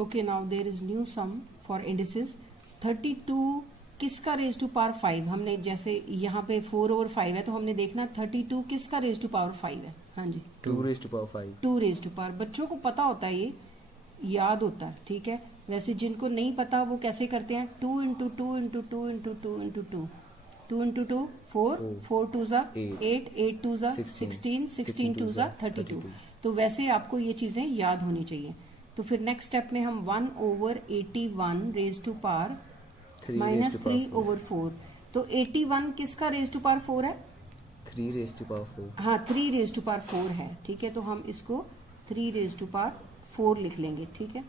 Okay, now there is new sum for indices. 32 किसका raise to power 5? हमने जैसे यहाँ पे 4/5 है तो हमने देखना 32 किसका रेज टू पावर 5 है। हाँ जी, 2 raise to power 5। 2 raise to power. बच्चों को पता होता है, ये याद होता है, ठीक है। वैसे जिनको नहीं पता वो कैसे करते हैं, 2 into 2 into 2 into 2 into 2, 2 into 2 4, 4 2 जा 8, 8 2 जा 16, 16 2 जा 32। तो वैसे आपको ये चीजें याद होनी चाहिए। तो फिर नेक्स्ट स्टेप में हम 1/81 रेज टू पावर -3/4। तो 81 किसका रेज टू पावर 4 है? 3 रेज टू पावर 4। हाँ, 3 रेज टू पावर 4 है, ठीक है। तो हम इसको 3 रेज टू पावर 4 लिख लेंगे, ठीक है।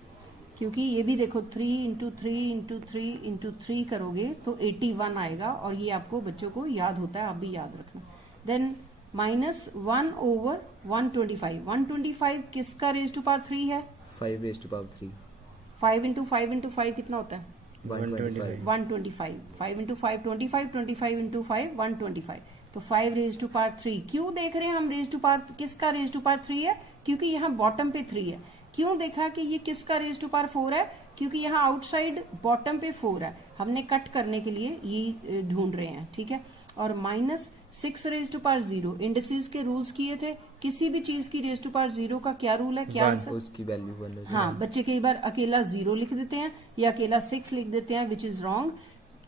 क्योंकि ये भी देखो 3 इंटू 3 इंटू 3 इंटू 3 करोगे तो 81 आएगा, और ये आपको बच्चों को याद होता है, आप भी याद रखना। देन -1/125। 125 किसका रेज टू पावर 3 है? 5 raise to power 3। 5 into 5 into 5 कितना होता है? 125। 125। 5 इंटू 5 25, 25 इंटू 5 125। तो 5 रेज टू पावर 3। क्यों देख रहे हैं हम रेज टू पावर, किसका रेज टू पावर 3 है? क्योंकि यहाँ बॉटम पे 3 है। क्यों देखा कि ये किसका रेज टू पावर 4 है? क्योंकि यहाँ आउटसाइड बॉटम पे 4 है, हमने कट करने के लिए ये ढूंढ रहे हैं, ठीक है। और -6 रेज टू पावर 0। इंडिसेस के रूल्स किए थे, किसी भी चीज की रेज टू पावर 0 का क्या रूल है, क्या आंसर? उसकी वैल्यू 1 है। हाँ, बच्चे कई बार अकेला 0 लिख देते हैं या अकेला 6 लिख देते हैं, विच इज रॉन्ग।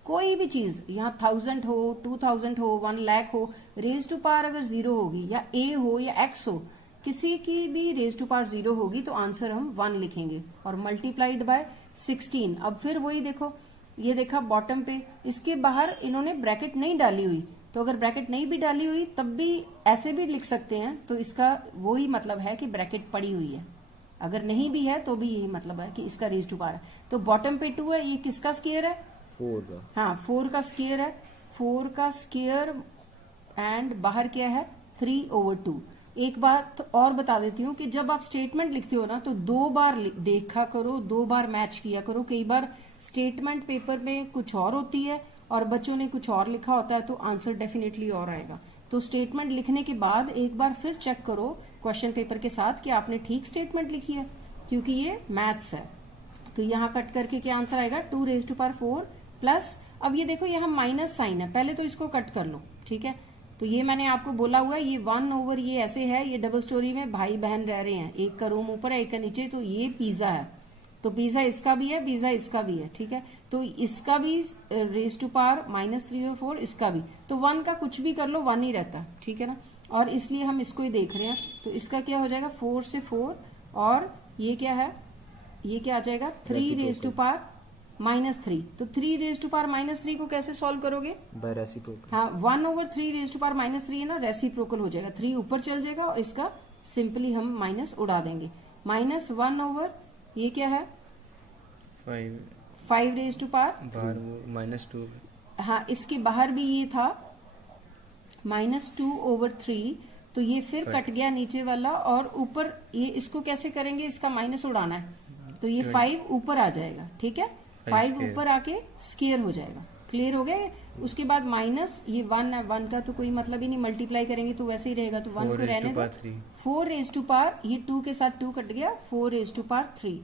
कोई भी चीज यहाँ 1000 हो, 2000 हो, 1 लाख हो, रेज टू पावर अगर 0 होगी, या a हो या x हो, किसी की भी रेज टू पावर 0 होगी तो आंसर हम 1 लिखेंगे, और मल्टीप्लाइड बाय 16। अब फिर वही देखो, ये देखा बॉटम पे, इसके बाहर इन्होंने ब्रैकेट नहीं डाली हुई, तो अगर ब्रैकेट नहीं भी डाली हुई तब भी ऐसे भी लिख सकते हैं, तो इसका वही मतलब है कि ब्रैकेट पड़ी हुई है। अगर नहीं भी है तो भी यही मतलब है कि इसका रेज टू पावर है। तो बॉटम पे 2 है, ये किसका स्क्वायर है? 4 का। हाँ, 4 का स्क्वायर है, 4 का स्क्वायर, एंड बाहर क्या है? 3/2। एक बात और बता देती हूँ कि जब आप स्टेटमेंट लिखते हो ना, तो 2 बार देखा करो, 2 बार मैच किया करो। कई बार स्टेटमेंट पेपर में कुछ और होती है और बच्चों ने कुछ और लिखा होता है, तो आंसर डेफिनेटली और आएगा। तो स्टेटमेंट लिखने के बाद एक बार फिर चेक करो क्वेश्चन पेपर के साथ कि आपने ठीक स्टेटमेंट लिखी है, क्योंकि ये मैथ्स है। तो यहाँ कट करके क्या आंसर आएगा? 2 रेज टू पावर 4 प्लस, अब ये देखो यहाँ माइनस साइन है, पहले तो इसको कट कर लो, ठीक है। तो ये मैंने आपको बोला हुआ है, ये 1 ये ऐसे है, ये डबल स्टोरी में भाई बहन रह रहे हैं, एक का रूम ऊपर है एक का नीचे, तो ये पिज्जा है, तो पिज्जा इसका भी है, पिज्जा इसका भी है, ठीक है। तो इसका भी रेज टू पावर -3 और 4, इसका भी, तो 1 का कुछ भी कर लो 1 ही रहता, ठीक है ना। और इसलिए हम इसको ही देख रहे हैं, तो इसका क्या हो जाएगा? 4 से 4, और ये क्या है? ये क्या आ जाएगा? 3 रेज टू पावर -3। तो 3 रेज टू पावर -3 को कैसे सॉल्व करोगे? By reciprocal. हाँ, 1/3 रेज टू पावर -3 है ना, रेसिप्रोकल हो जाएगा, 3 ऊपर चल जाएगा और इसका सिंपली हम माइनस उड़ा देंगे। -1 ये क्या है? 5 रेज टू पावर -2। हाँ, इसके बाहर भी ये था -2/3, तो ये फिर कट गया नीचे वाला, और ऊपर ये इसको कैसे करेंगे? इसका माइनस उड़ाना है, तो ये 5 ऊपर आ जाएगा, ठीक है। 5 ऊपर आके स्क्वायर हो जाएगा। क्लियर हो गया? उसके बाद माइनस ये 1 है, 1 का तो कोई मतलब ही नहीं, मल्टीप्लाई करेंगे तो वैसे ही रहेगा, तो 1 को रहने दो। 4 रेज टू पावर, ये 2 के साथ 2 कट गया, 4 रेज टू पावर 3।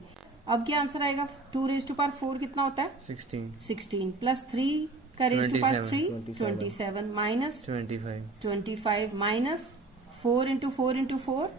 अब क्या आंसर आएगा? 2 रेज टू पावर 4 कितना होता है? 16 प्लस 3 का raise to power 3 27 minus 25 minus 4 into 4 into 4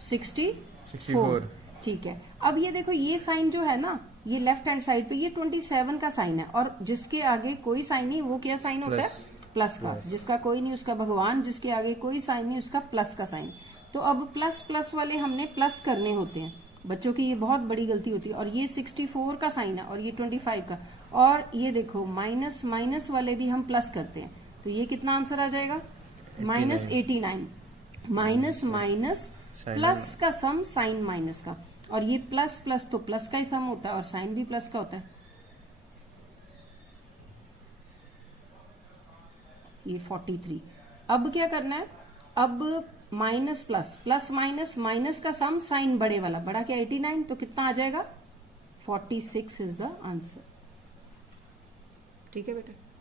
64, ठीक है। अब ये देखो, ये साइन जो है ना, ये लेफ्ट हैंड साइड पे ये 27 का साइन है, और जिसके आगे कोई साइन नहीं, वो क्या साइन होता है? प्लस का। जिसका कोई नहीं उसका भगवान, जिसके आगे कोई साइन नहीं उसका प्लस का साइन। तो अब प्लस प्लस वाले हमने प्लस करने होते हैं, बच्चों की ये बहुत बड़ी गलती होती है। और ये 64 का साइन है और ये 25 का, और ये देखो माइनस माइनस वाले भी हम प्लस करते हैं, तो ये कितना आंसर आ जाएगा? -89। माइनस माइनस प्लस का सम साइन माइनस का, और ये प्लस प्लस तो प्लस का ही सम होता है, और साइन भी प्लस का होता है। ये 43। अब क्या करना है? अब minus plus, plus minus, minus का सम साइन बड़े वाला, बड़ा क्या 89, तो कितना आ जाएगा? 46 इज द आंसर। ठीक है बेटा।